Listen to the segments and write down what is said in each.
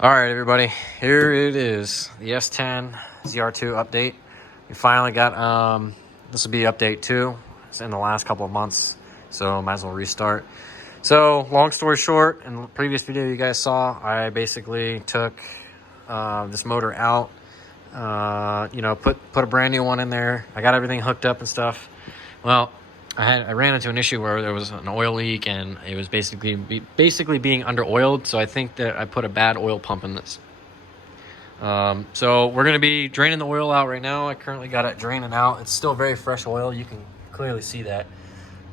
All right, everybody, here it is, the S10 ZR2 update. We finally got, this will be update 2. It's in the last couple of months, so might as well restart. So, long story short, in the previous video you guys saw, I basically took this motor out, put a brand new one in there. I got everything hooked up and stuff. Well, I ran into an issue where there was an oil leak and it was basically being under oiled. So I think that I put a bad oil pump in this. So we're going to be draining the oil out right now. I currently got it draining out. It's still very fresh oil. You can clearly see that.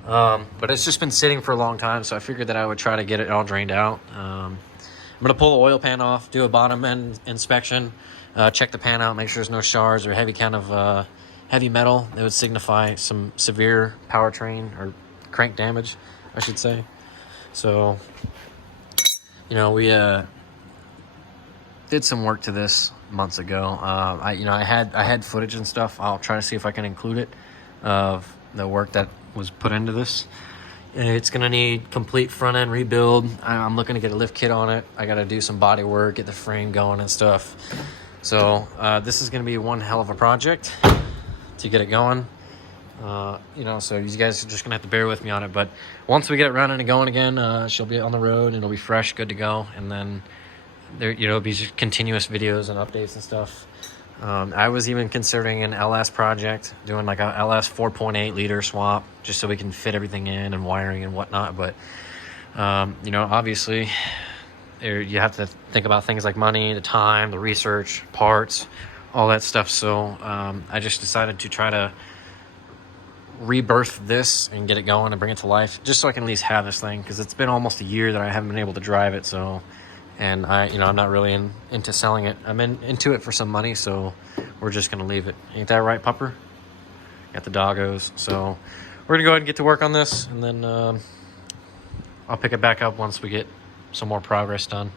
But it's just been sitting for a long time. So I figured that I would try to get it all drained out. I'm going to pull the oil pan off, do a bottom end inspection, check the pan out, make sure there's no shards or heavy heavy metal that would signify some severe powertrain or crank damage, I should say. So, we did some work to this months ago. I had footage and stuff. I'll try to see if I can include it of the work that was put into this. It's gonna need complete front end rebuild. I'm looking to get a lift kit on it. I gotta do some body work, get the frame going and stuff. So this is gonna be one hell of a project to get it going. So you guys are just gonna have to bear with me on it, but once we get it running and going again, she'll be on the road and it'll be fresh, good to go. And then there, it'll be just continuous videos and updates and stuff. I was even considering an LS project, doing like a LS 4.8 liter swap, just so we can fit everything in and wiring and whatnot. But obviously you have to think about things like money, the time, the research, parts, all that stuff. So I just decided to try to rebirth this and get it going and bring it to life, just so I can at least have this thing, because it's been almost a year that I haven't been able to drive it. So, and I'm not really into selling it. I'm into it for some money, so we're just gonna leave it. Ain't that right, Pupper? Got the doggos. So we're gonna go ahead and get to work on this, and then I'll pick it back up once we get some more progress done.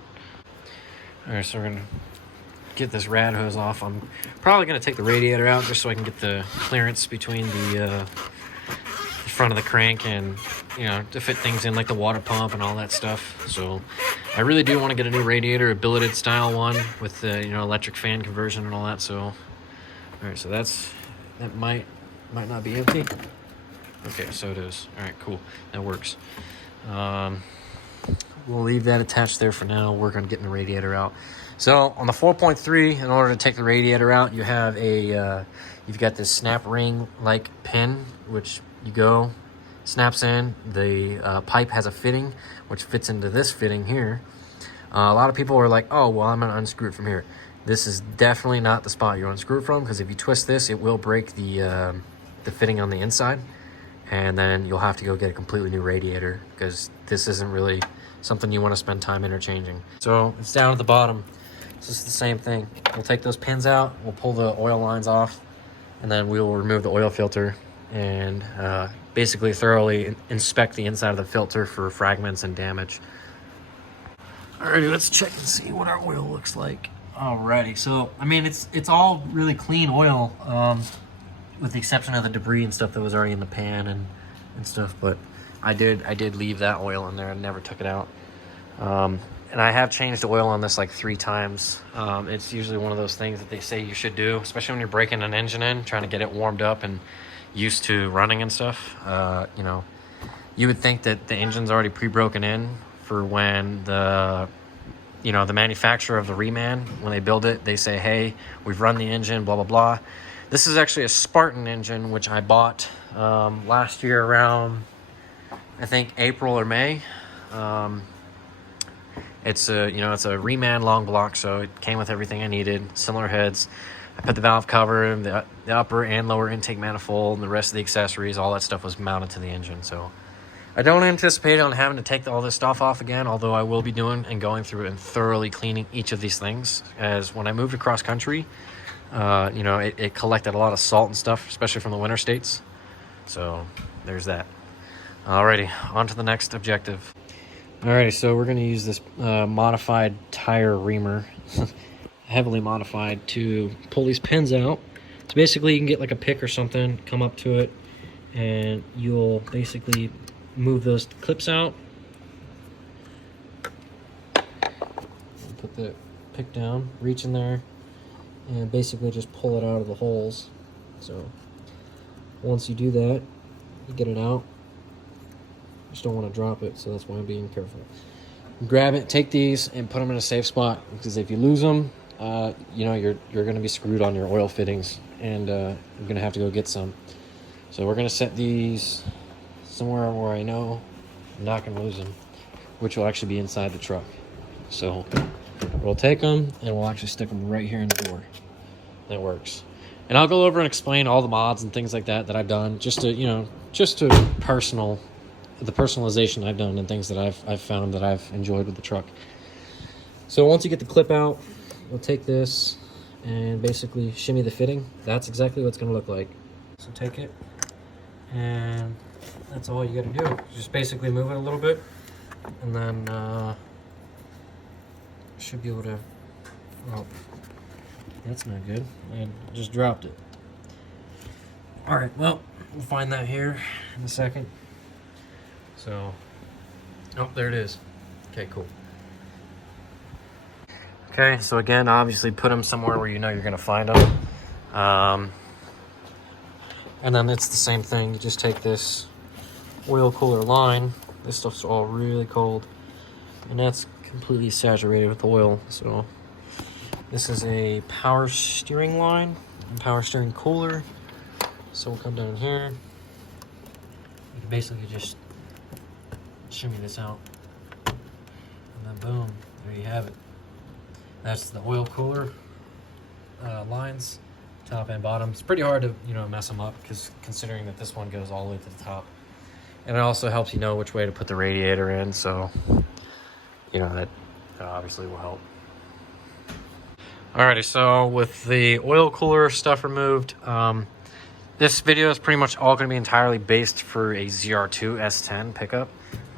All right, so we're gonna get this rad hose off. I'm probably going to take the radiator out just so I can get the clearance between the front of the crank and to fit things in like the water pump and all that stuff. So I really do want to get a new radiator, a billeted style one with the electric fan conversion and all that. So all right, so that might not be empty. Okay, so it is. All right, cool, that works. We'll leave that attached there for now. Work on getting the radiator out. So on the 4.3, in order to take the radiator out, you have you've got this snap ring like pin, which snaps in. The pipe has a fitting, which fits into this fitting here. A lot of people are like, oh, well, I'm gonna unscrew it from here. This is definitely not the spot you unscrew it from, because if you twist this, it will break the fitting on the inside, and then you'll have to go get a completely new radiator, because this isn't really something you want to spend time interchanging. So it's down at the bottom. It's just the same thing. We'll take those pins out, we'll pull the oil lines off, and then we will remove the oil filter and basically thoroughly inspect the inside of the filter for fragments and damage. Alrighty, let's check and see what our oil looks like. Alrighty, so I mean it's all really clean oil, with the exception of the debris and stuff that was already in the pan and stuff, but I did leave that oil in there and never took it out. And I have changed the oil on this like 3 times. It's usually one of those things that they say you should do, especially when you're breaking an engine in, trying to get it warmed up and used to running and stuff. You would think that the engine's already pre-broken in for when the manufacturer of the reman, when they build it, they say, hey, we've run the engine, blah, blah, blah. This is actually a Spartan engine, which I bought last year around, I think, April or May. It's a reman long block, so it came with everything I needed. Similar heads. I put the valve cover, the upper and lower intake manifold, and the rest of the accessories. All that stuff was mounted to the engine. So I don't anticipate on having to take all this stuff off again, although I will be doing and going through and thoroughly cleaning each of these things. As when I moved across country, it collected a lot of salt and stuff, especially from the winter states. So there's that. Alrighty, on to the next objective. Alrighty, so we're going to use this modified tire reamer, heavily modified, to pull these pins out. So basically you can get like a pick or something, come up to it, and you'll basically move those clips out. Put the pick down, reach in there, and basically just pull it out of the holes. So once you do that, you get it out. Just don't want to drop it, so that's why I'm being careful. Grab it, take these, and put them in a safe spot, because if you lose them, you know, you're going to be screwed on your oil fittings, and you're going to have to go get some. So we're going to set these somewhere where I know I'm not going to lose them, which will actually be inside the truck. So we'll take them and we'll actually stick them right here in the door. That works. And I'll go over and explain all the mods and things like that I've done, just to, you know, just to the personalization I've done and things that I've found that I've enjoyed with the truck. So once you get the clip out, we'll take this and basically shimmy the fitting. That's exactly what it's going to look like. So take it, and that's all you got to do. Just basically move it a little bit, and then should be able to. Oh, that's not good. I just dropped it. All right, well, we'll find that here in a second. So, oh, there it is. Okay, cool. Okay, so again, obviously put them somewhere where you know you're going to find them. And then it's the same thing. You just take this oil cooler line. This stuff's all really cold, and that's completely saturated with oil. So this is a power steering line and power steering cooler. So we'll come down here. You can basically just shimmy this out, and then boom, there you have it. That's the oil cooler lines, top and bottom. It's pretty hard to, you know, mess them up, because considering that this one goes all the way to the top, and it also helps you know which way to put the radiator in. So, you know, that obviously will help. Alrighty, so with the oil cooler stuff removed, this video is pretty much all going to be entirely based for a ZR2 S10 pickup.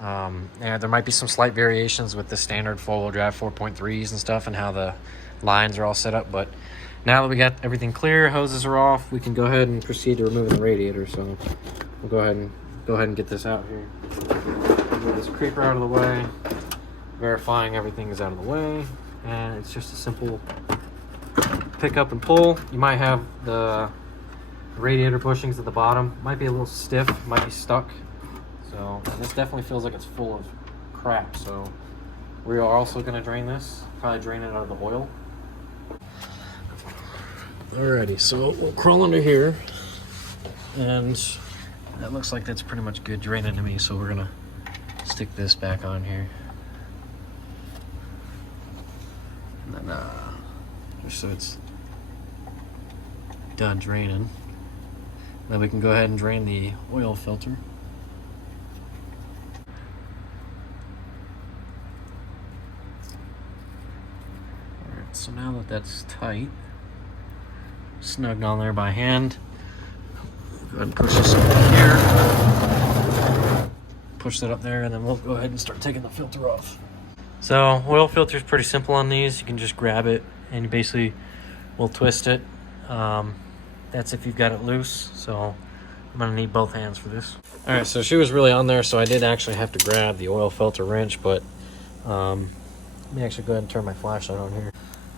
And there might be some slight variations with the standard four-wheel drive 4.3s and stuff, and how the lines are all set up. But now that we got everything clear, hoses are off, we can go ahead and proceed to removing the radiator. So we'll go ahead and get this out here. Move this creeper out of the way, verifying everything is out of the way, and it's just a simple pick up and pull. You might have the radiator bushings at the bottom, might be a little stiff, might be stuck. So, and this definitely feels like it's full of crap. So we are also going to drain this, probably drain it out of the oil. Alrighty, so we'll crawl under here, and that looks like that's pretty much good draining to me. So we're going to stick this back on here, and then just so it's done draining. Then we can go ahead and drain the oil filter. Alright, so now that that's tight, snugged on there by hand, go ahead and push this up here. Push that up there, and then we'll go ahead and start taking the filter off. So, oil filter is pretty simple on these. You can just grab it, and you basically will twist it. That's if you've got it loose, so I'm gonna need both hands for this. All right, so she was really on there, so I did actually have to grab the oil filter wrench, but let me actually go ahead and turn my flashlight on here.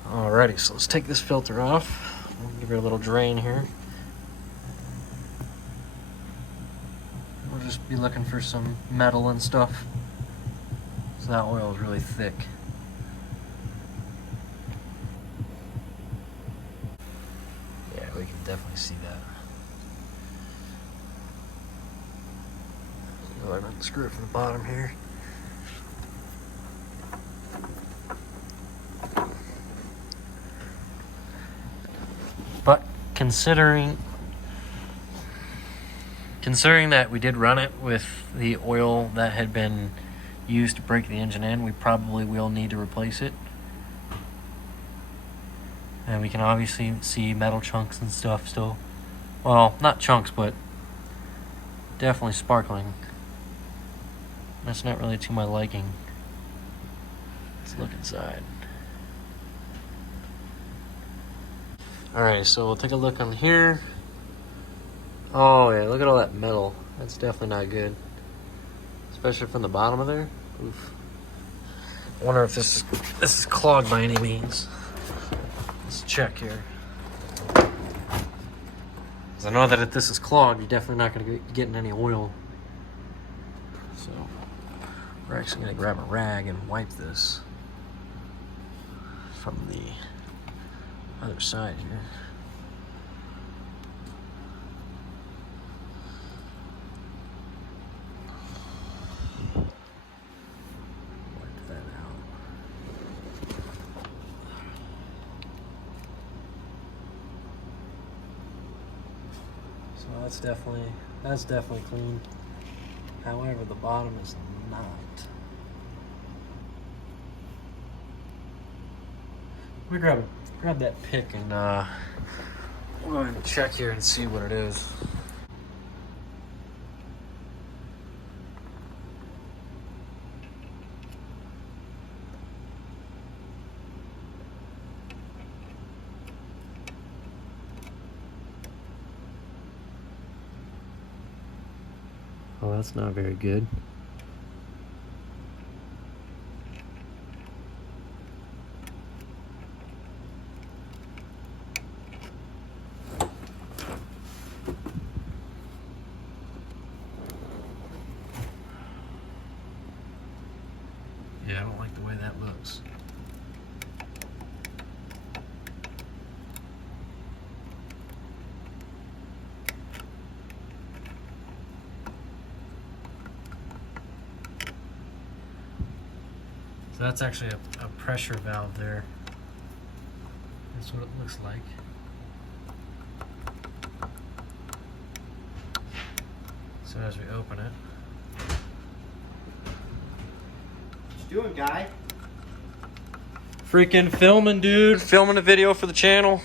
Alrighty, so let's take this filter off. We'll give her a little drain here. We'll just be looking for some metal and stuff. So that oil is really thick. We can definitely see that. Go ahead and unscrew it from the bottom here. But considering that we did run it with the oil that had been used to break the engine in, we probably will need to replace it. And we can obviously see metal chunks and stuff still. Well, not chunks, but definitely sparkling. That's not really to my liking. Let's look inside. Alright, so we'll take a look on here. Oh yeah, look at all that metal. That's definitely not good. Especially from the bottom of there. Oof. I wonder if this is clogged by any means. Let's check here. Because I know that if this is clogged, you're definitely not going to be getting any oil. So we're actually going to grab a rag and wipe this from the other side here. Wipe that out. So that's definitely clean. However, the bottom is not. Let me grab that pick and we'll go ahead and check here and see what it is. Oh, that's not very good. Yeah, I don't like the way that looks. So that's actually a pressure valve there. That's what it looks like. So as we open it. What you doing, guy? Freaking filming, dude. Filming a video for the channel.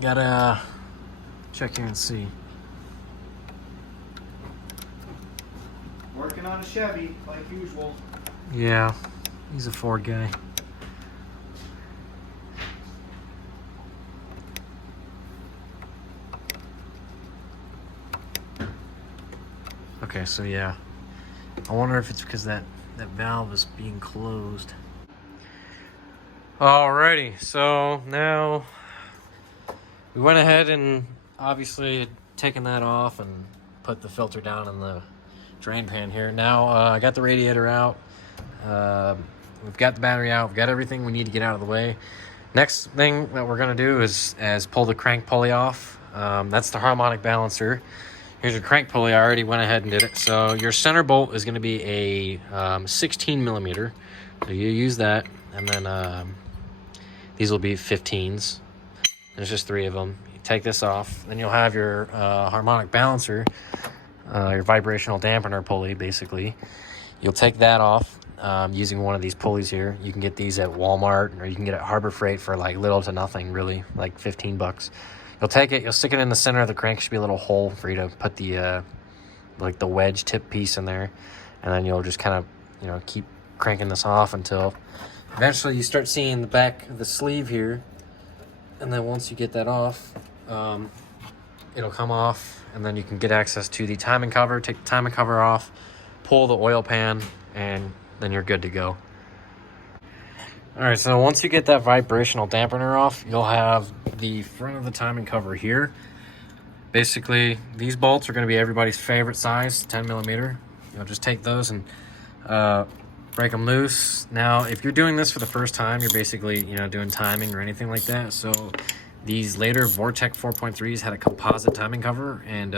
Gotta check here and see. Working on a Chevy, like usual. Yeah, he's a Ford guy. Okay, so yeah. I wonder if it's because that valve is being closed. Alrighty, so now we went ahead and obviously had taken that off and put the filter down in the drain pan here. Now I got the radiator out. We've got the battery out. We've got everything we need to get out of the way. Next thing that we're gonna do is pull the crank pulley off. That's the harmonic balancer. Here's your crank pulley. I already went ahead and did it. So your center bolt is going to be a 16 millimeter. So you use that, and then these will be 15s. There's just 3 of them. You take this off, then you'll have your harmonic balancer, your vibrational dampener pulley, basically. You'll take that off using one of these pulleys here. You can get these at Walmart, or you can get it at Harbor Freight for like little to nothing, really, like 15 bucks. You'll take it, you'll stick it in the center of the crank. Should be a little hole for you to put the like the wedge tip piece in there, and then you'll just kind of, you know, keep cranking this off until eventually you start seeing the back of the sleeve here. And then once you get that off, it'll come off, and then you can get access to the timing cover. Take the timing cover off, pull the oil pan, and then you're good to go. All right, so once you get that vibrational dampener off, you'll have the front of the timing cover here. Basically, these bolts are going to be everybody's favorite size, 10 millimeter. You'll just take those and break them loose. Now, if you're doing this for the first time, you're basically, you know, doing timing or anything like that. So these later Vortec 4.3s had a composite timing cover, and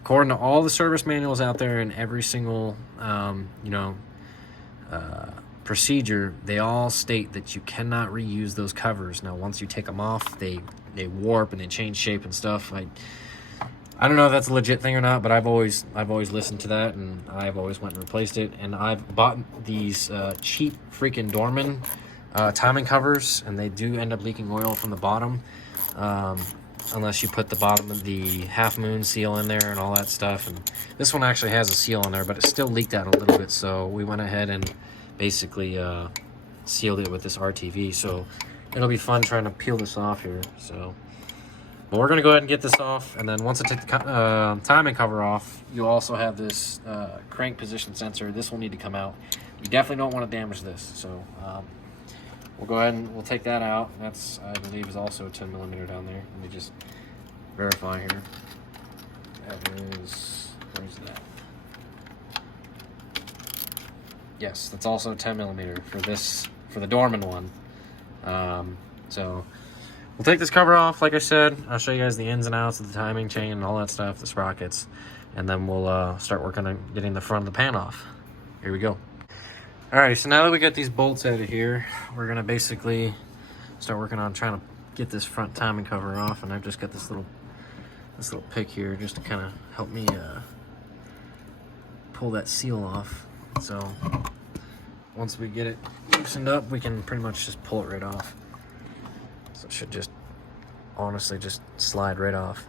according to all the service manuals out there and every single, you know, procedure, they all state that you cannot reuse those covers. Now, once you take them off, they warp and they change shape and stuff. I don't know if that's a legit thing or not, but I've always listened to that, and I've always went and replaced it. And I've bought these cheap freaking Dorman timing covers, and they do end up leaking oil from the bottom, unless you put the bottom of the half moon seal in there and all that stuff. And this one actually has a seal in there, but it still leaked out a little bit, so we went ahead and basically sealed it with this RTV. So it'll be fun trying to peel this off here. So But we're gonna go ahead and get this off, and then once I take the timing cover off, you'll also have this crank position sensor. This will need to come out. You definitely don't want to damage this, so we'll go ahead and we'll take that out. That's, I believe, is also a 10 millimeter down there. Let me just verify here. That is, where's that? Yes, that's also 10 millimeter for this, for the Dorman one. So we'll take this cover off. Like I said, I'll show you guys the ins and outs of the timing chain and all that stuff, the sprockets, and then we'll start working on getting the front of the pan off. Here we go. Alright, so now that we got these bolts out of here, we're gonna basically start working on trying to get this front timing cover off, and I've just got this little pick here just to kind of help me pull that seal off. So once we get it loosened up, we can pretty much just pull it right off. So it should just honestly just slide right off.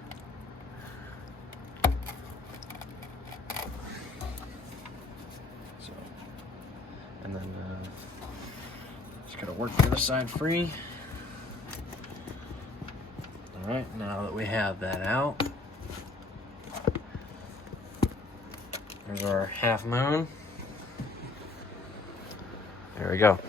So, and then just gotta work the other side free. All right, now that we have that out, there's our half moon. There we go.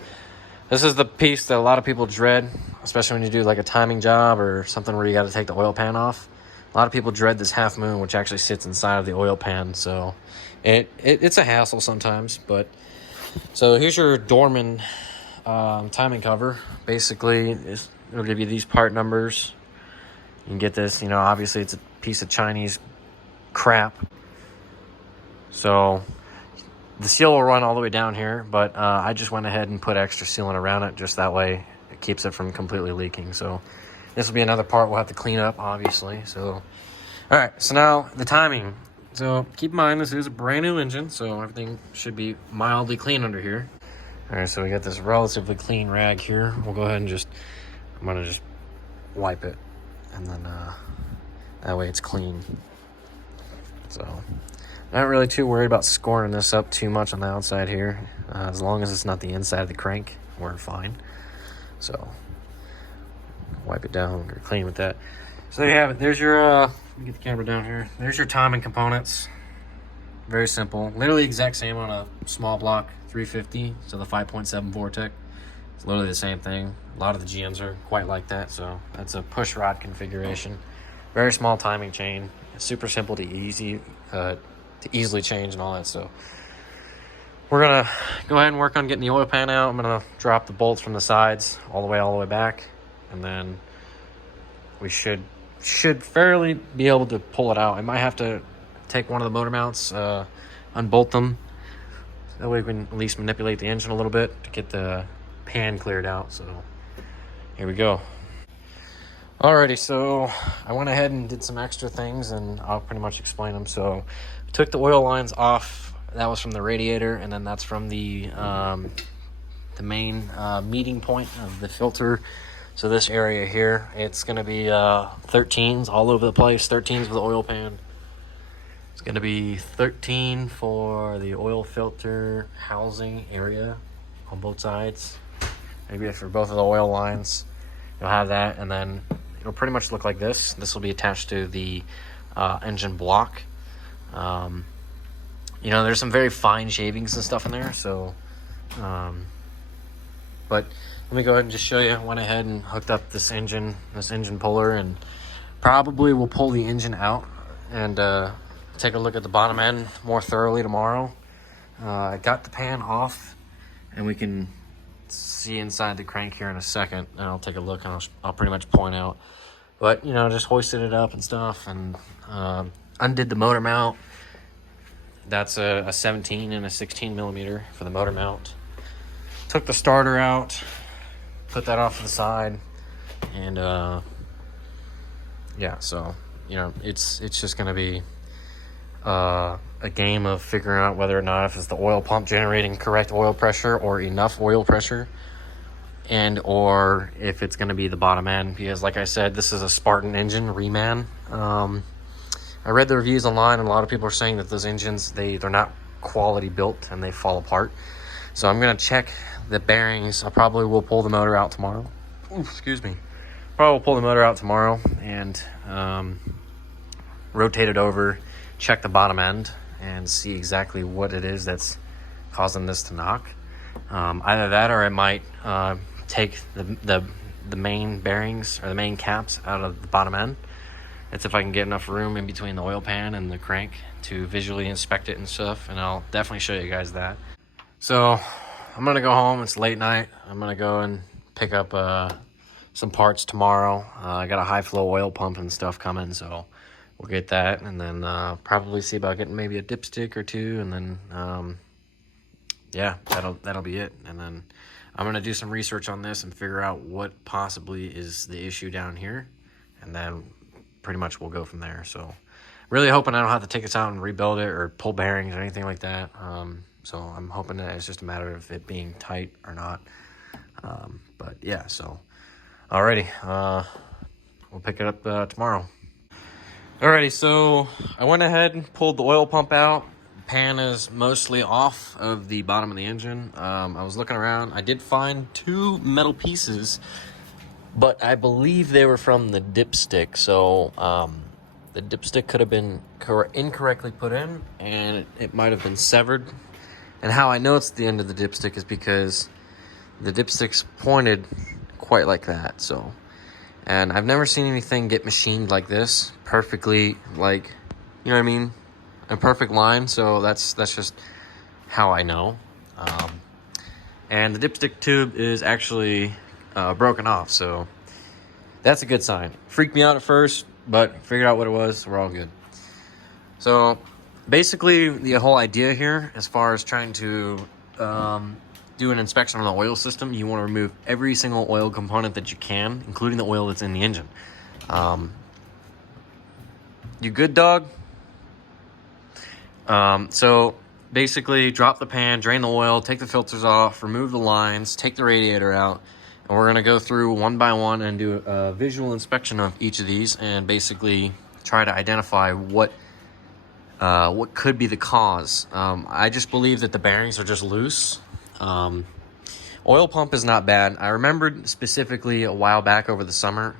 This is the piece that a lot of people dread, especially when you do like a timing job or something where you got to take the oil pan off. A lot of people dread this half moon, which actually sits inside of the oil pan. So it's a hassle sometimes. But so here's your Dorman timing cover. Basically, it'll give you these part numbers. You can get this, you know, obviously it's a piece of Chinese crap. So the seal will run all the way down here, but I just went ahead and put extra sealant around it, just that way it keeps it from completely leaking. So this will be another part we'll have to clean up, obviously. So, all right, so now the timing. So keep in mind, this is a brand new engine, so everything should be mildly clean under here. All right, so we got this relatively clean rag here. We'll go ahead and I'm gonna just wipe it, and then that way it's clean. So not really too worried about scoring this up too much on the outside here. As long as it's not the inside of the crank, we're fine. So wipe it down, we're clean with that. So there you have it. There's your, let me get the camera down here. There's your timing components. Very simple. Literally exact same on a small block 350, so the 5.7 Vortec. It's literally the same thing. A lot of the GMs are quite like that, so that's a push rod configuration. Very small timing chain. Super simple to easily change and all that. So we're gonna go ahead and work on getting the oil pan out. I'm gonna drop the bolts from the sides all the way back, and then we should fairly be able to pull it out. I might have to take one of the motor mounts, unbolt them, that way we can at least manipulate the engine a little bit to get the pan cleared out. So here we go. Alrighty, so I went ahead and did some extra things, and I'll pretty much explain them. So I took the oil lines off. That was from the radiator, and then that's from the main meeting point of the filter. So this area here, it's going to be 13s all over the place. 13s for the oil pan. It's going to be 13 for the oil filter housing area on both sides. Maybe for both of the oil lines, you'll have that, and then it'll pretty much look like this. This will be attached to the engine block. You know, there's some very fine shavings and stuff in there, so but let me go ahead and just show you. I went ahead and hooked up this engine puller, and probably will pull the engine out and take a look at the bottom end more thoroughly tomorrow. I got the pan off, and we can see inside the crank here in a second, and I'll take a look, and I'll pretty much point out. But, you know, just hoisted it up and stuff, and undid the motor mount. That's a 17 and a 16 millimeter for the motor mount. Took the starter out, put that off to the side, and yeah, so, you know, it's just going to be a game of figuring out whether or not if it's the oil pump generating correct oil pressure or enough oil pressure, and or if it's going to be the bottom end, because like I said, this is a Spartan engine reman. I read the reviews online, and a lot of people are saying that those engines, they're not quality built and they fall apart. So I'm going to check the bearings. I probably will pull the motor out tomorrow. Ooh, excuse me. probably will pull the motor out tomorrow and rotate it over, check the bottom end, and see exactly what it is that's causing this to knock. Either that, or I might take the main bearings or the main caps out of the bottom end. That's if I can get enough room in between the oil pan and the crank to visually inspect it and stuff, and I'll definitely show you guys that. So I'm gonna go home. It's late night. I'm gonna go and pick up some parts tomorrow. I got a high flow oil pump and stuff coming, so we'll get that, and then probably see about getting maybe a dipstick or two, and then yeah, that'll be it. And then I'm gonna do some research on this and figure out what possibly is the issue down here, and then pretty much we'll go from there. So really hoping I don't have to take this out and rebuild it or pull bearings or anything like that. So I'm hoping that it's just a matter of it being tight or not. But yeah, so alrighty, we'll pick it up tomorrow. Alrighty, so I went ahead and pulled the oil pump out. Pan is mostly off of the bottom of the engine. I was looking around. I did find 2 metal pieces, but I believe they were from the dipstick. So the dipstick could have been incorrectly put in, and it might have been severed. And how I know it's the end of the dipstick is because the dipstick's pointed quite like that. So, and I've never seen anything get machined like this, perfectly, like, you know what I mean, a perfect line. So that's just how I know. And the dipstick tube is actually broken off, so that's a good sign. Freaked me out at first, but figured out what it was. We're all good. So basically the whole idea here, as far as trying to do an inspection on the oil system, you want to remove every single oil component that you can, including the oil that's in the engine. You good, dog? So basically drop the pan, drain the oil, take the filters off, remove the lines, take the radiator out, and we're going to go through one by one and do a visual inspection of each of these and basically try to identify what could be the cause. I just believe that the bearings are just loose. Oil pump is not bad. I remembered specifically a while back over the summer.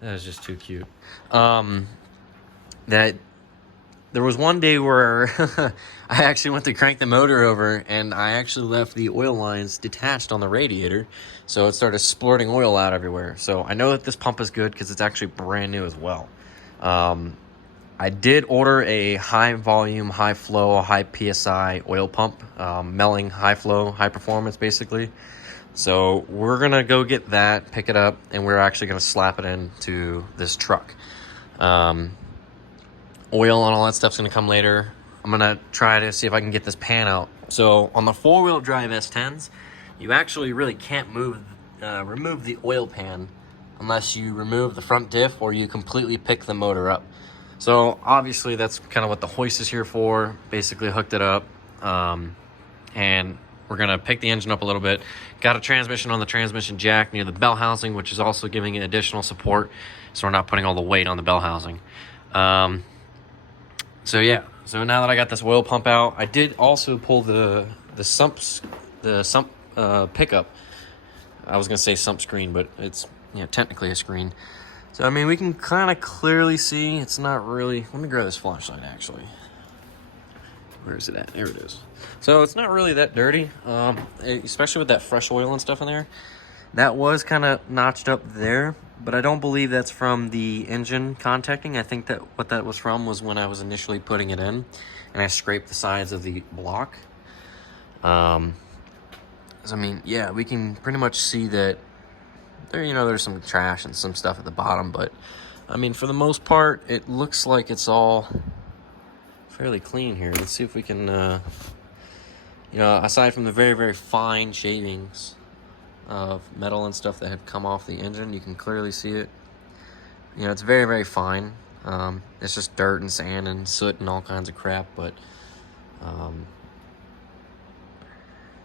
That was just too cute. That there was one day where I actually went to crank the motor over, and I actually left the oil lines detached on the radiator, so it started splurting oil out everywhere. So I know that this pump is good because it's actually brand new as well. I did order a high volume, high flow, high PSI oil pump, Melling high flow, high performance basically. So we're gonna go get that, pick it up, and we're actually gonna slap it into this truck. Oil and all that stuff's gonna come later. I'm gonna try to see if I can get this pan out. So on the 4-wheel drive S10s, you actually really can't remove the oil pan unless you remove the front diff or you completely pick the motor up. So obviously that's kind of what the hoist is here for. Basically hooked it up, and we're gonna pick the engine up a little bit. Got a transmission on the transmission jack near the bell housing, which is also giving it additional support, so we're not putting all the weight on the bell housing. So yeah, so now that I got this oil pump out, I did also pull the sump pickup. I was gonna say sump screen, but it's, you know, technically a screen. So I mean, we can kind of clearly see it's not really. Let me grab this flashlight actually. Where is it at? There it is. So it's not really that dirty, especially with that fresh oil and stuff in there. That was kind of notched up there, but I don't believe that's from the engine contacting. I think that what that was from was when I was initially putting it in, and I scraped the sides of the block. I mean, yeah, we can pretty much see that there, you know, there's some trash and some stuff at the bottom, but I mean, for the most part, it looks like it's all fairly clean here. Let's see if we can, you know, aside from the very, very fine shavings of metal and stuff that have come off the engine, you can clearly see it. You know, it's very, very fine. It's just dirt and sand and soot and all kinds of crap, but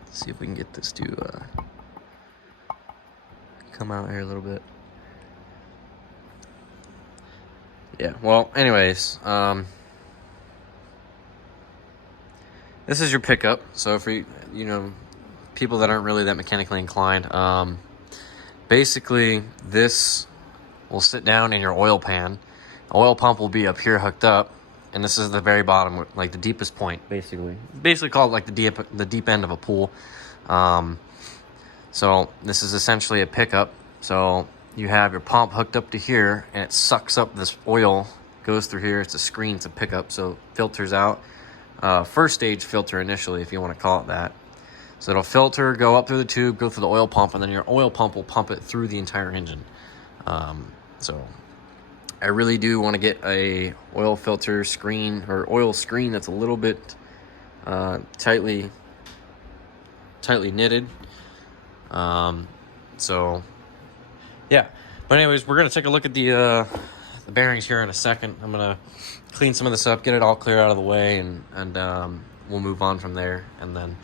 let's see if we can get this to come out here a little bit. Yeah, well, anyways, this is your pickup. So for, you know, people that aren't really that mechanically inclined, basically this will sit down in your oil pan. The oil pump will be up here hooked up, and this is the very bottom, like the deepest point, basically called like the deep end of a pool. So this is essentially a pickup. So you have your pump hooked up to here, and it sucks up this oil, goes through here. It's a screen, it's a pickup, so filters out. First stage filter initially, if you want to call it that. So it'll filter, go up through the tube, go through the oil pump, and then your oil pump will pump it through the entire engine. So I really do want to get a oil filter screen or oil screen that's a little bit tightly knitted. So yeah, but anyways, we're gonna take a look at the bearings here in a second. I'm gonna clean some of this up, get it all clear out of the way, and we'll move on from there. And then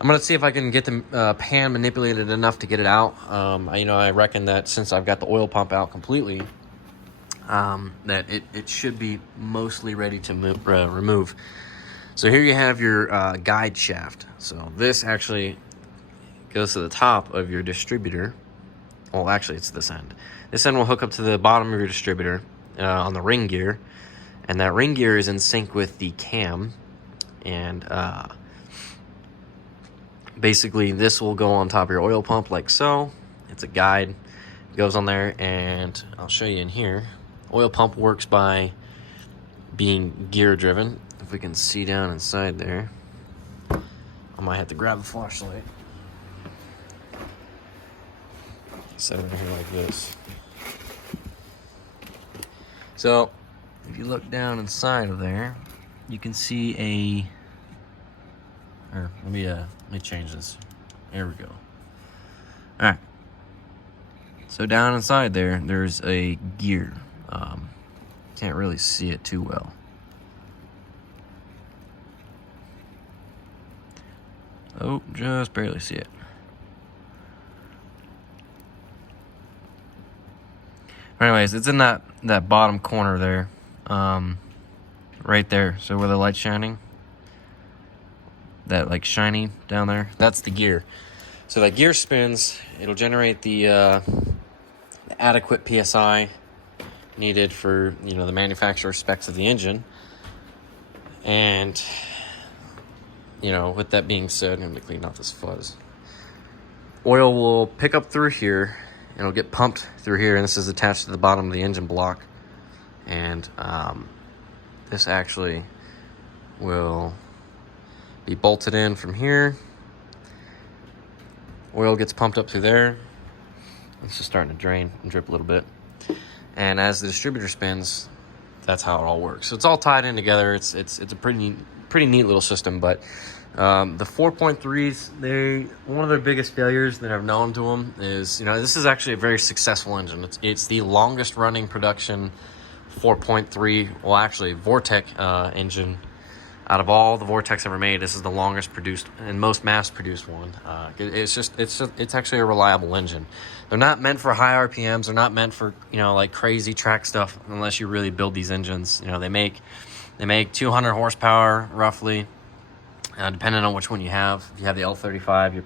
I'm gonna see if I can get the pan manipulated enough to get it out. I reckon that since I've got the oil pump out completely, that it should be mostly ready to remove. So here you have your guide shaft. So this actually goes to the top of your distributor. Well, actually, it's this end. This end will hook up to the bottom of your distributor on the ring gear, and that ring gear is in sync with the cam. And basically, this will go on top of your oil pump like so. It's a guide. It goes on there, and I'll show you in here. Oil pump works by being gear driven. If we can see down inside there, I might have to grab the flashlight. Set it in here like this. So if you look down inside of there, you can see let me change this. There we go. All right. So down inside there's a gear. Can't really see it too well. Oh, just barely see it. Anyways, it's in that bottom corner there, right there. So where the light's shining, that like shiny down there, that's the gear. So that gear spins, it'll generate the adequate PSI needed for the manufacturer specs of the engine. And with that being said, I'm gonna clean off this fuzz. Oil will pick up through here. It'll get pumped through here, and this is attached to the bottom of the engine block. And this actually will be bolted in from here. Oil gets pumped up through there. It's just starting to drain and drip a little bit. And as the distributor spins, that's how it all works. So it's all tied in together. It's a pretty neat little system. But the 4.3s, one of their biggest failures that I've known to them is, this is actually a very successful engine. It's the longest running production 4.3, well, actually Vortec engine. Out of all the Vortecs ever made, this is the longest produced and most mass-produced one. It's actually a reliable engine. They're not meant for high RPMs. They're not meant for like crazy track stuff unless you really build these engines. They make 200 horsepower roughly, depending on which one you have. If you have the L35, you're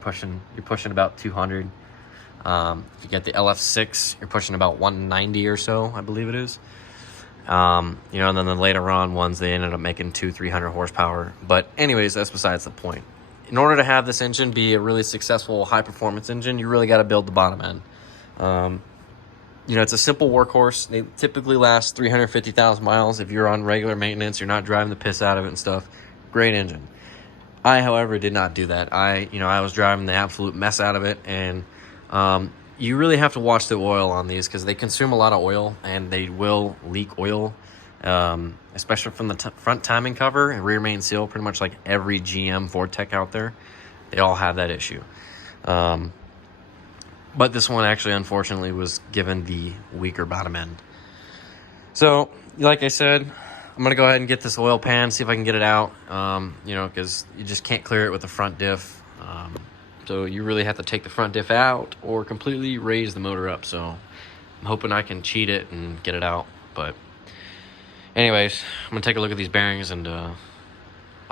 pushing about 200. If you get the LF6, you're pushing about 190 or so, I believe it is. And then the later on ones, they ended up making 200-300 horsepower. But anyways, that's besides the point. In order to have this engine be a really successful high-performance engine, you really got to build the bottom end. It's a simple workhorse. They typically last 350,000 miles. If you're on regular maintenance, you're not driving the piss out of it and stuff. Great engine. I, however, did not do that. I was driving the absolute mess out of it, and you really have to watch the oil on these because they consume a lot of oil and they will leak oil, especially from the front timing cover and rear main seal. Pretty much like every GM Vortec out there, they all have that issue. But this one actually, unfortunately, was given the weaker bottom end. So, like I said, I'm going to go ahead and get this oil pan, see if I can get it out, because you just can't clear it with the front diff. So you really have to take the front diff out or completely raise the motor up. So I'm hoping I can cheat it and get it out. But anyways, I'm going to take a look at these bearings and I'll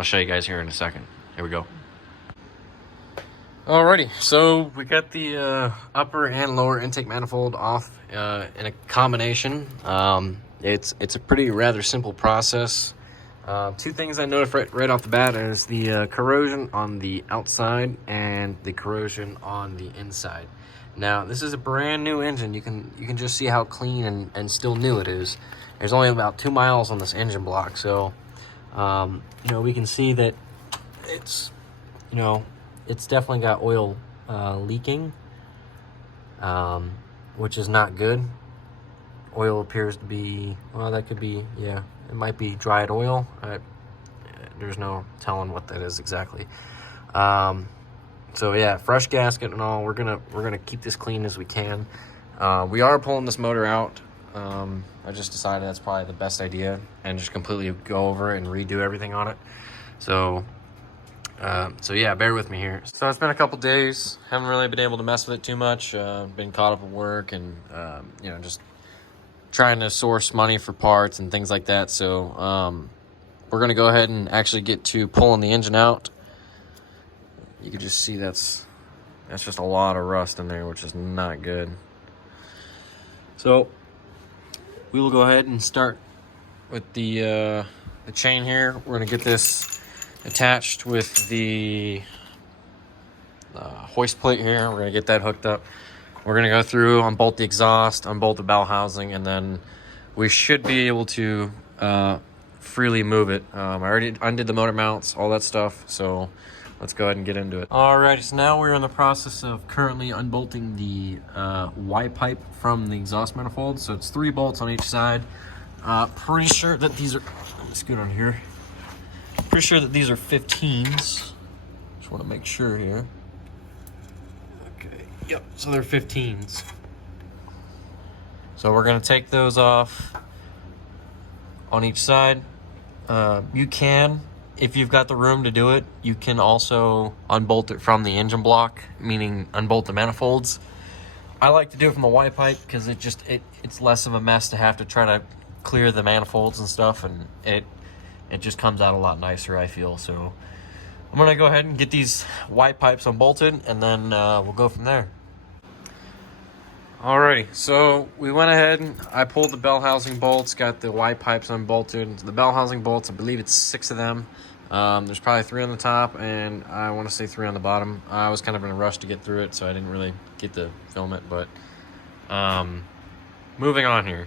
show you guys here in a second. Here we go. Alrighty, so we got the upper and lower intake manifold off in a combination. It's a rather simple process. Two things I noticed right off the bat is the corrosion on the outside and the corrosion on the inside. Now this is a brand new engine. You can just see how clean and still new it is. There's only about 2 miles on this engine block, so we can see that it's it's definitely got oil leaking, which is not good. Oil appears to be, well, that could be, yeah, it might be dried oil. There's no telling what that is exactly. So yeah, fresh gasket and all. We're gonna keep this clean as we can. We are pulling this motor out. I just decided that's probably the best idea, and just completely go over it and redo everything on it. So yeah, bear with me here. So it's been a couple days. Haven't really been able to mess with it too much. Been caught up at work and just trying to source money for parts and things like that. So we're gonna go ahead and actually get to pulling the engine out. You can just see that's just a lot of rust in there, which is not good. So we will go ahead and start with the chain here. We're gonna get this attached with the hoist plate here. We're gonna get that hooked up. We're gonna go through, unbolt the exhaust, unbolt the bell housing, and then we should be able to freely move it. I already undid the motor mounts, all that stuff, so let's go ahead and get into it. Alright, so now we're in the process of currently unbolting the Y pipe from the exhaust manifold. So it's 3 bolts on each side. Pretty sure that these are, let me scoot on here. Pretty sure that these are 15s. Just want to make sure here. Okay, yep, so they're 15s. So we're going to take those off on each side. You can, if you've got the room to do it, you can also unbolt it from the engine block, meaning unbolt the manifolds. I like to do it from the Y pipe because it's less of a mess to have to try to clear the manifolds and stuff, and it just comes out a lot nicer, I feel. So I'm gonna go ahead and get these Y pipes unbolted, and then we'll go from there. Alrighty, so we went ahead and I pulled the bell housing bolts, got the Y pipes unbolted. The bell housing bolts, I believe it's 6 of them. There's probably 3 on the top, and I want to say 3 on the bottom. I was kind of in a rush to get through it, so I didn't really get to film it, but moving on here.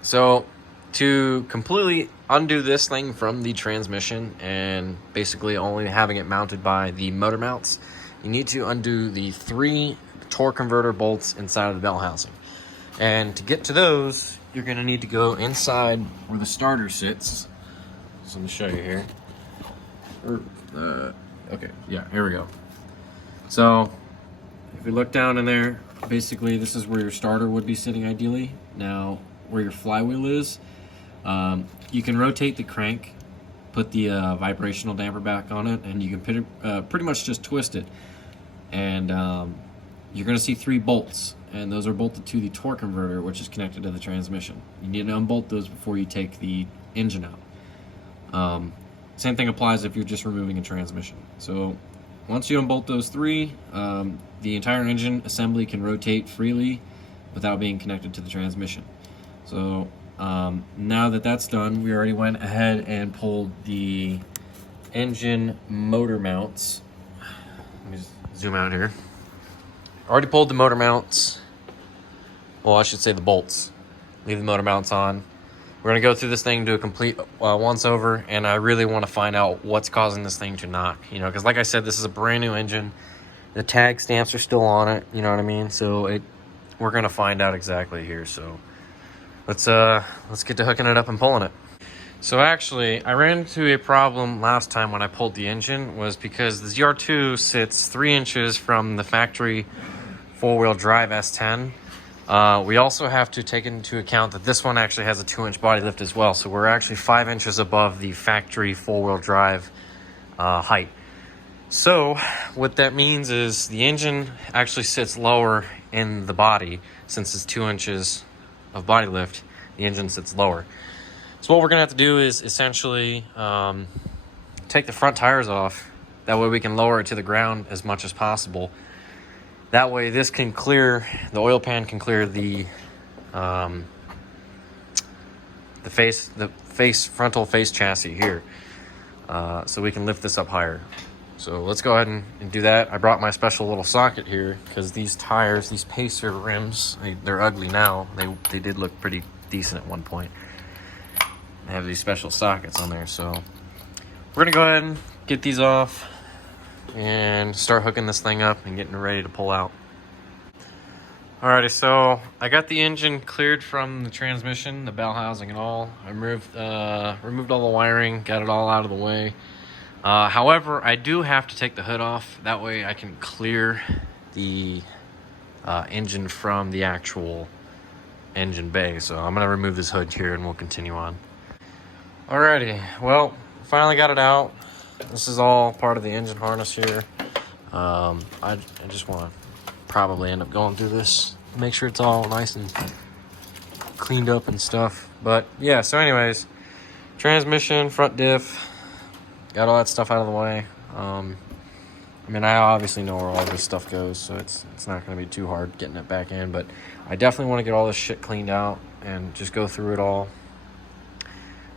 So to completely undo this thing from the transmission and basically only having it mounted by the motor mounts, you need to undo the 3 torque converter bolts inside of the bell housing. And to get to those, you're going to need to go inside where the starter sits. So let me show you here. Okay, yeah, here we go. So if you look down in there, basically this is where your starter would be sitting ideally. Now where your flywheel is, you can rotate the crank, put the vibrational damper back on it, and you can pretty much just twist it. And you're going to see 3 bolts, and those are bolted to the torque converter, which is connected to the transmission. You need to unbolt those before you take the engine out. Same thing applies if you're just removing a transmission. So once you unbolt those 3, the entire engine assembly can rotate freely without being connected to the transmission. So now that that's done, we already went ahead and pulled the engine motor mounts. Let me just zoom out here. Already pulled the motor mounts. Well, I should say the bolts. Leave the motor mounts on. We're gonna go through this thing, do a complete once over, and I really want to find out what's causing this thing to knock. Because like I said, this is a brand new engine. The tag stamps are still on it. You know what I mean? So we're gonna find out exactly here. So let's get to hooking it up and pulling it. So actually, I ran into a problem last time when I pulled the engine, was because the ZR2 sits 3 inches from the factory 4-wheel drive S10. We also have to take into account that this one actually has a 2-inch body lift as well. So we're actually 5 inches above the factory 4-wheel drive height. So what that means is the engine actually sits lower in the body. Since it's 2 inches of body lift, the engine sits lower. So what we're gonna have to do is essentially take the front tires off That way we can lower it to the ground as much as possible. That way this can clear, the oil pan can clear the frontal face chassis here. So we can lift this up higher. So let's go ahead and do that. I brought my special little socket here because these tires, these Pacer rims, they're ugly now. They did look pretty decent at one point. They have these special sockets on there. So we're gonna go ahead and get these off and start hooking this thing up and getting it ready to pull out. Alrighty, so I got the engine cleared from the transmission, the bell housing and all. I removed all the wiring, got it all out of the way. However, I do have to take the hood off. That way I can clear the engine from the actual engine bay. So I'm going to remove this hood here and we'll continue on. Alrighty, well, finally got it out. This is all part of the engine harness here. I just want to probably end up going through this, make sure it's all nice and cleaned up and stuff. But yeah, so anyways, transmission, front diff, got all that stuff out of the way. I mean, I obviously know where all this stuff goes, so it's not going to be too hard getting it back in, but I definitely want to get all this shit cleaned out and just go through it all.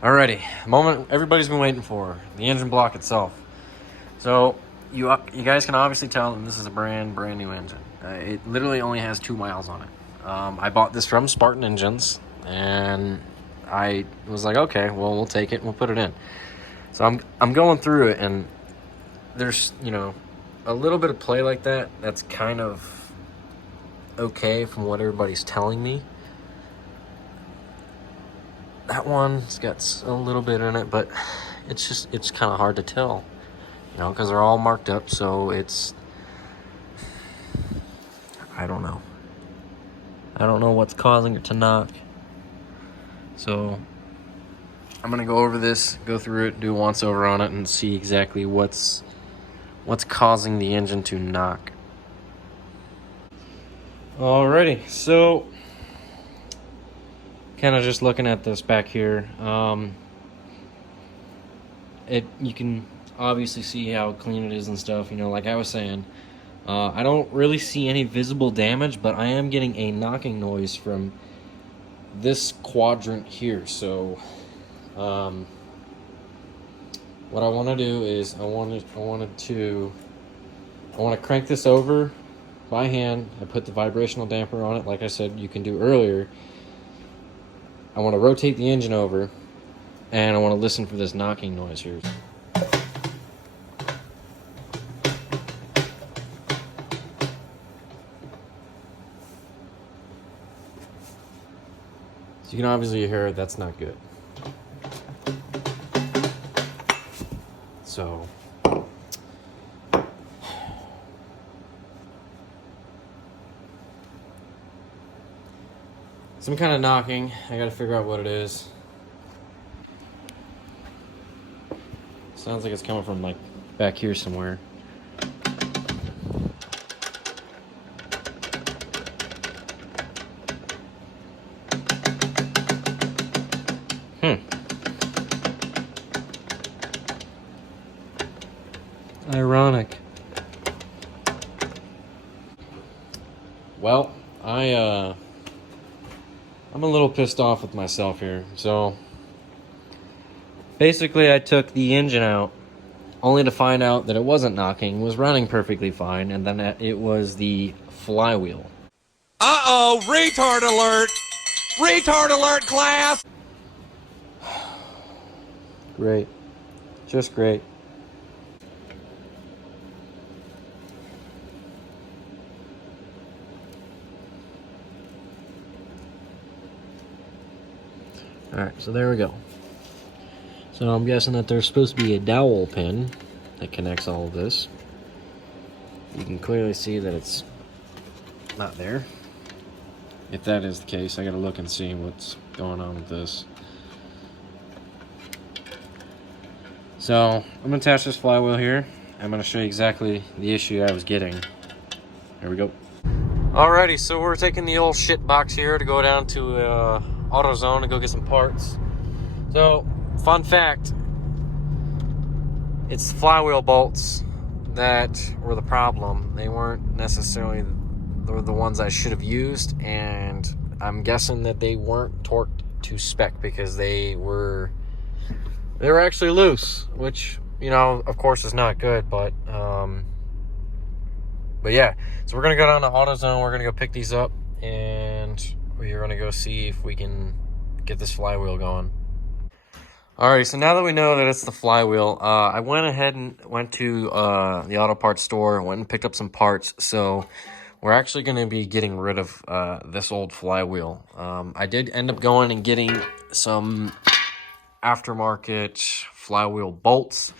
Alrighty, the moment everybody's been waiting for, the engine block itself. So you guys can obviously tell that this is a brand new engine. It literally only has 2 miles on it. I bought this from Spartan Engines, and I was like, okay, well, we'll take it and we'll put it in. So I'm going through it, and there's, you know, a little bit of play like that. That's kind of okay from what everybody's telling me. That one's got a little bit in it, but it's kind of hard to tell, you know, because they're all marked up. So I don't know. I don't know what's causing it to knock. So I'm gonna go over this, go through it, do a once over on it, and see exactly what's causing the engine to knock. Alrighty, so kind of just looking at this back here, you can obviously see how clean it is and stuff. You know, like I was saying, I don't really see any visible damage, but I am getting a knocking noise from this quadrant here. So what I want to do is I want to crank this over by hand. I put the vibrational damper on it, like I said you can do earlier. I want to rotate the engine over, and I want to listen for this knocking noise here. So you can obviously hear it, that's not good. So some kind of knocking. I gotta figure out what it is. Sounds like it's coming from like back here somewhere. Ironic. Well, I'm a little pissed off with myself here. So basically I took the engine out only to find out that it wasn't knocking, was running perfectly fine, and then it was the flywheel. Uh-oh, retard alert! Retard alert, class! Great. Just great. Alright, so there we go. So I'm guessing that there's supposed to be a dowel pin that connects all of this. You can clearly see that it's not there. If that is the case, I gotta look and see what's going on with this. So I'm gonna attach this flywheel here. I'm gonna show you exactly the issue I was getting. Here we go. Alrighty, so we're taking the old shit box here to go down to AutoZone and go get some parts. So, fun fact, it's flywheel bolts that were the problem. They weren't necessarily the ones I should have used, and I'm guessing that they weren't torqued to spec because they were actually loose, which, you know, of course is not good, but yeah. So we're gonna go down to AutoZone. We're gonna go pick these up, and we're gonna go see if we can get this flywheel going. Alright, so now that we know that it's the flywheel, I went ahead and went to the auto parts store, went and picked up some parts. So we're actually going to be getting rid of this old flywheel. I did end up going and getting some aftermarket flywheel bolts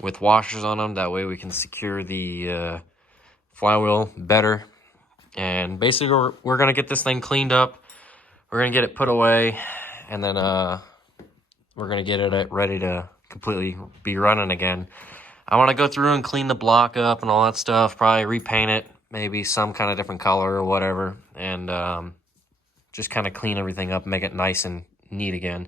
with washers on them. That way we can secure the flywheel better. And basically we're going to get this thing cleaned up. We're going to get it put away, and then we're going to get it ready to completely be running again. I want to go through and clean the block up and all that stuff. Probably repaint it, maybe some kind of different color or whatever. And just kind of clean everything up, make it nice and neat again.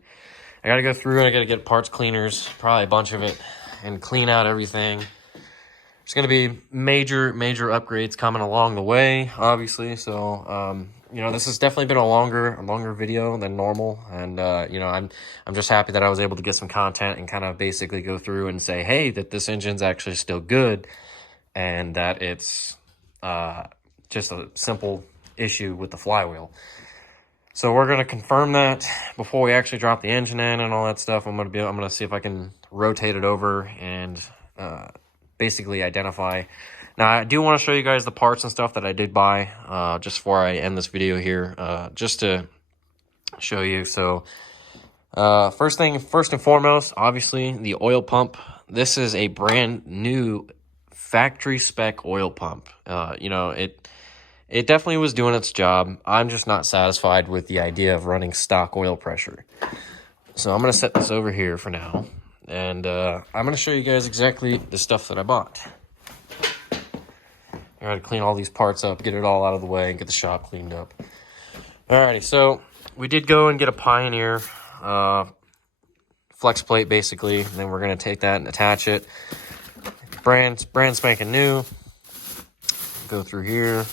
I got to go through and I got to get parts cleaners, probably a bunch of it, and clean out everything. There's going to be major upgrades coming along the way, obviously. So, you know, this has definitely been a longer video than normal, and you know, I'm just happy that I was able to get some content and kind of basically go through and say, hey, that this engine's actually still good, and that it's just a simple issue with the flywheel. So we're gonna confirm that before we actually drop the engine in and all that stuff. I'm gonna see if I can rotate it over and basically identify. Now, I do want to show you guys the parts and stuff that I did buy just before I end this video here, just to show you. So, first and foremost, obviously, the oil pump. This is a brand new factory spec oil pump. You know, it definitely was doing its job. I'm just not satisfied with the idea of running stock oil pressure. So I'm going to set this over here for now, and I'm going to show you guys exactly the stuff that I bought. I gotta clean all these parts up, get it all out of the way, and get the shop cleaned up. Alrighty, so we did go and get a Pioneer flex plate, basically. And then we're gonna take that and attach it. Brand spanking new. Go through here.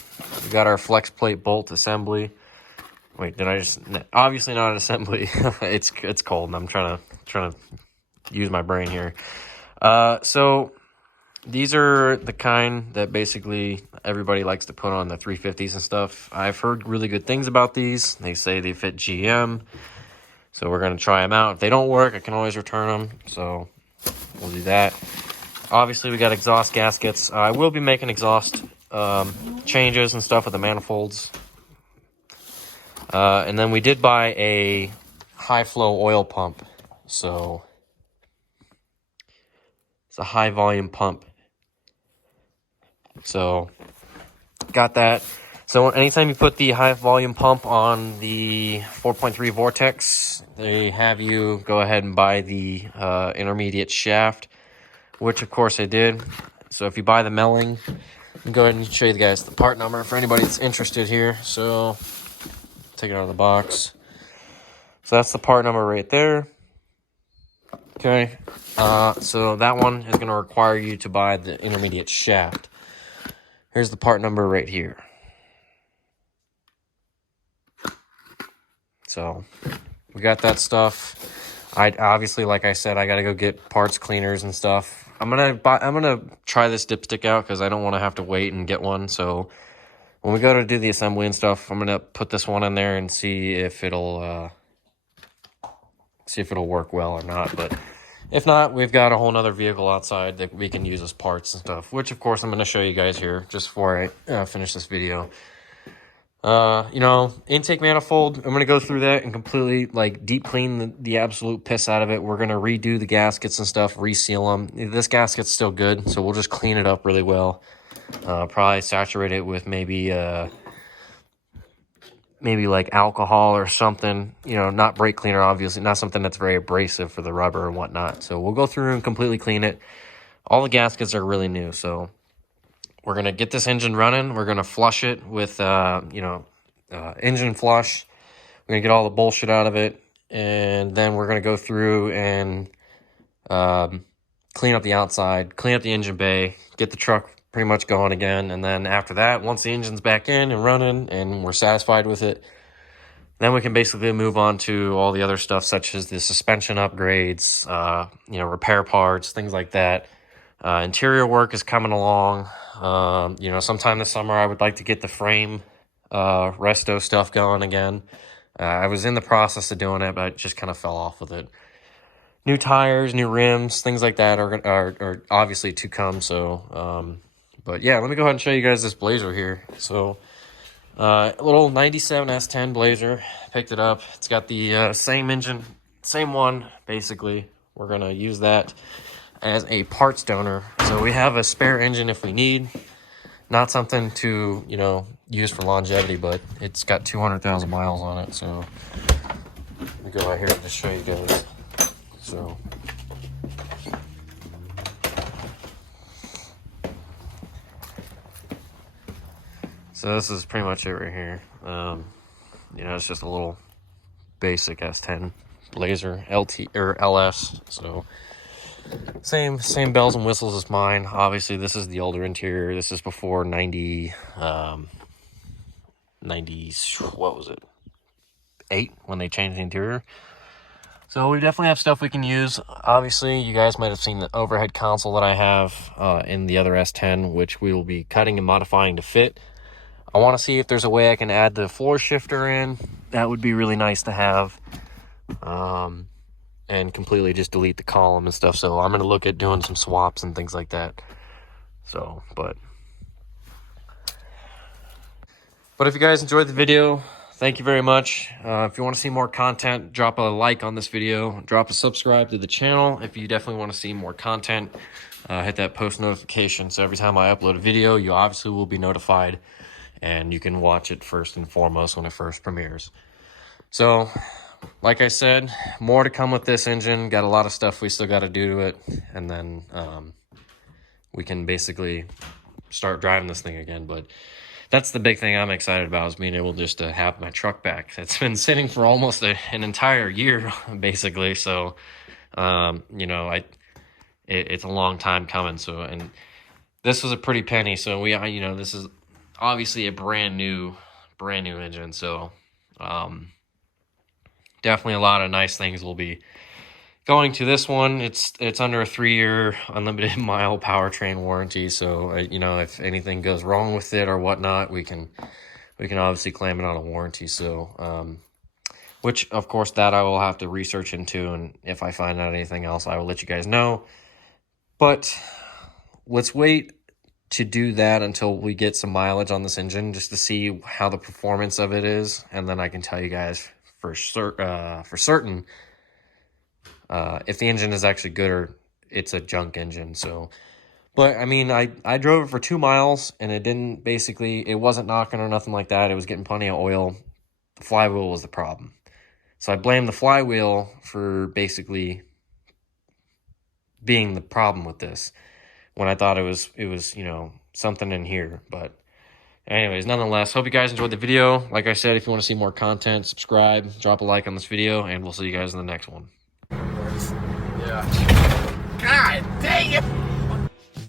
We got our flex plate bolt assembly. Wait, did I just? Obviously not an assembly. It's cold, and I'm trying to use my brain here. So. These are the kind that basically everybody likes to put on the 350s and stuff. I've heard really good things about these. They say they fit GM. So we're going to try them out. If they don't work, I can always return them. So we'll do that. Obviously, we got exhaust gaskets. I will be making exhaust changes and stuff with the manifolds. And then we did buy a high flow oil pump. So it's a high volume pump. So, got that. So, anytime you put the high volume pump on the 4.3 Vortex, they have you go ahead and buy the intermediate shaft, which of course I did. So, if you buy the Melling, I'll go ahead and show you guys the part number for anybody that's interested here. So, take it out of the box. So, that's the part number right there. Okay. So, that one is going to require you to buy the intermediate shaft. Here's the part number right here. So, we got that stuff. I obviously, like I said, I got to go get parts cleaners and stuff. I'm gonna try this dipstick out because I don't want to have to wait and get one. So, when we go to do the assembly and stuff, I'm gonna put this one in there and see if it'll work well or not. But if not, we've got a whole nother vehicle outside that we can use as parts and stuff, which of course I'm going to show you guys here just before I finish this video. You know, intake manifold, I'm going to go through that and completely like deep clean the absolute piss out of it. We're going to redo the gaskets and stuff, reseal them. This gasket's still good, so we'll just clean it up really well. Probably saturate it with maybe like alcohol or something, you know, not brake cleaner, obviously, not something that's very abrasive for the rubber and whatnot. So we'll go through and completely clean it. All the gaskets are really new. So we're going to get this engine running. We're going to flush it with, engine flush. We're going to get all the bullshit out of it. And then we're going to go through and clean up the outside, clean up the engine bay, get the truck pretty much going again. And then after that, once the engine's back in and running and we're satisfied with it, then we can basically move on to all the other stuff, such as the suspension upgrades, you know, repair parts, things like that. Interior work is coming along. You know, sometime this summer, I would like to get the frame resto stuff going again. I was in the process of doing it, but I just kind of fell off with it. New tires, new rims, things like that are obviously to come. So, but yeah, let me go ahead and show you guys this Blazer here. So, a little 97 S10 Blazer, picked it up. It's got the same engine, same one, basically. We're going to use that as a parts donor. So we have a spare engine if we need. Not something to, you know, use for longevity, but it's got 200,000 miles on it. So let me go right here and just show you guys. So this is pretty much it right here. You know, it's just a little basic S10 Blazer LT or LS. So same bells and whistles as mine. Obviously, this is the older interior. This is before 90 what was it? 8 when they changed the interior. So we definitely have stuff we can use. Obviously, you guys might have seen the overhead console that I have in the other S10, which we will be cutting and modifying to fit. I want to see if there's a way I can add the floor shifter in. That would be really nice to have. And completely just delete the column and stuff. So I'm going to look at doing some swaps and things like that. So, but if you guys enjoyed the video, thank you very much. If you want to see more content, drop a like on this video. Drop a subscribe to the channel if you definitely want to see more content. Hit that post notification so every time I upload a video, you obviously will be notified. And you can watch it first and foremost when it first premieres. So, like I said, more to come with this engine. Got a lot of stuff we still got to do to it. And then we can basically start driving this thing again. But that's the big thing I'm excited about, is being able just to have my truck back. It's been sitting for almost an entire year, basically. So, you know, it's a long time coming. So, and this was a pretty penny. So you know, this is obviously a brand new engine. So, definitely a lot of nice things will be going to this one. It's under a 3-year unlimited mile powertrain warranty. So, you know, if anything goes wrong with it or whatnot, we can obviously claim it on a warranty. So, which of course that I will have to research into, and if I find out anything else, I will let you guys know. But let's wait to do that until we get some mileage on this engine, just to see how the performance of it is, and then I can tell you guys for certain if the engine is actually good or it's a junk engine. So, but I mean, I drove it for 2 miles and it wasn't knocking or nothing like that. It was getting plenty of oil. The flywheel was the problem. So I blame the flywheel for basically being the problem with this, when I thought it was, you know, something in here. But anyways, nonetheless, hope you guys enjoyed the video. Like I said, if you want to see more content, subscribe, drop a like on this video, and we'll see you guys in the next one. Yeah. God dang it!